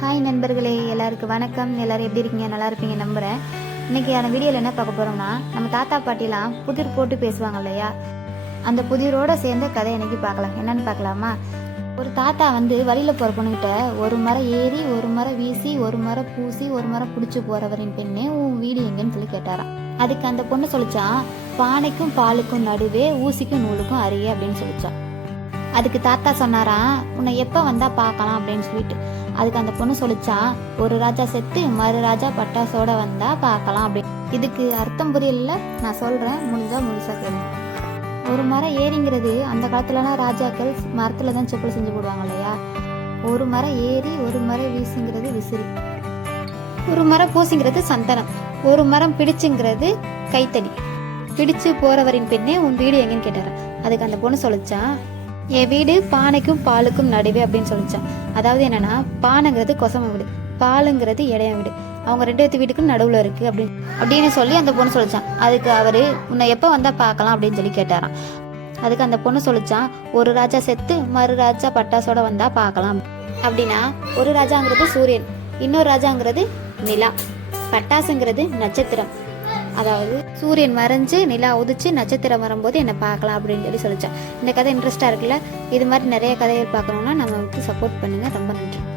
Hi நண்பர்களே. எல்லாருக்கும் வணக்கம். எல்லோரும் எப்படி இருக்கீங்க? நல்லா இருப்பீங்க நம்புகிறேன் இன்னைக்கான வீடியோவில் என்ன பார்க்க போகிறோம்னா நம்ம தாத்தா பாட்டிலாம் புதிர் போட்டு பேசுவாங்க இல்லையா? அந்த புதிரோட சேர்ந்த கதை இன்னைக்கு பார்க்கலாம். என்னன்னு பார்க்கலாமா? ஒரு தாத்தா வந்து வழியில் போகிற பொண்ணுகிட்ட ஒரு மரம் ஏறி ஒரு மரம் வீசி ஒரு மரம் பூசி ஒரு மரம் பிடிச்சி போகிறவரின் பெண்ணே உன் வீடு எங்கன்னு சொல்லி கேட்டாராம். அதுக்கு அந்த பொண்ணு சொல்லிச்சான் பானைக்கும் பாலுக்கும் நடுவே ஊசிக்கும் நூலுக்கும் அறிய அப்படின்னு சொல்லிச்சான் அதுக்கு தாத்தா சொன்னாராம் உன்னை எப்போ வந்தால் பார்க்கலாம் அப்படின்னு சொல்லிட்டு. அதுக்கு அந்த பொண்ணு சொல்லிச்சான் ஒரு ராஜா செத்து மறு ராஜா பட்டாசோட வந்தால் பார்க்கலாம் அப்படின்னு இதுக்கு அர்த்தம் புரியல. நான் சொல்கிறேன் முடிஞ்சா முழுசாக கேளுங்க. ஒரு மரம் ஏறிங்கிறது அந்த காலத்துலலாம் ராஜாக்கள் மரத்தில் தான் செப்பல் செஞ்சு போடுவாங்க இல்லையா? ஒரு மரம் ஏறி ஒரு மரம் வீசுங்கிறது விசிறி. ஒரு மரம் பூசிங்கிறது சந்தனம். ஒரு மரம் பிடிச்சுங்கிறது கைத்தடி. பிடிச்சு போறவரின் பெண்ணே உன் வீடு எங்கன்னு கேட்டாரு அதுக்கு அந்த பொண்ணு சொல்லிச்சான் என் வீடு பானைக்கும் பாலுக்கும் நடுவே அப்படின்னு சொல்லிச்சான். அதாவது என்னன்னா பானைங்கிறது கொசம வீடு பாலுங்கிறது இடையம் வீடு. அவங்க ரெண்டு பேர்த்து வீட்டுக்கும் நடுவில் இருக்கு அப்படின்னு அப்படின்னு சொல்லி அந்த பொண்ணு சொல்லிச்சான். அதுக்கு அவர் உன்னை எப்போ வந்தால் பார்க்கலாம் அப்படின்னு சொல்லி கேட்டாராம். அதுக்கு அந்த பொண்ணு சொல்லிச்சான் ஒரு ராஜா செத்து மறு ராஜா பட்டாசோட வந்தால் பார்க்கலாம் அப்படின்னா ஒரு ராஜாங்கிறது சூரியன் இன்னொரு ராஜாங்கிறது நிலா. பட்டாசுங்கிறது நட்சத்திரம். அதாவது சூரியன் மறைஞ்சு நிலா உதிச்சு நட்சத்திரம் வரும்போது என்னை பார்க்கலாம் அப்படின்னு சொல்லி சொல்லிச்சான். இந்த கதை இன்ட்ரெஸ்டாக இருக்குல்ல? இது மாதிரி நிறைய கதைகள் பார்க்கணுன்னா நம்ம வந்து சப்போர்ட் பண்ணுங்கள் ரொம்ப நன்றி.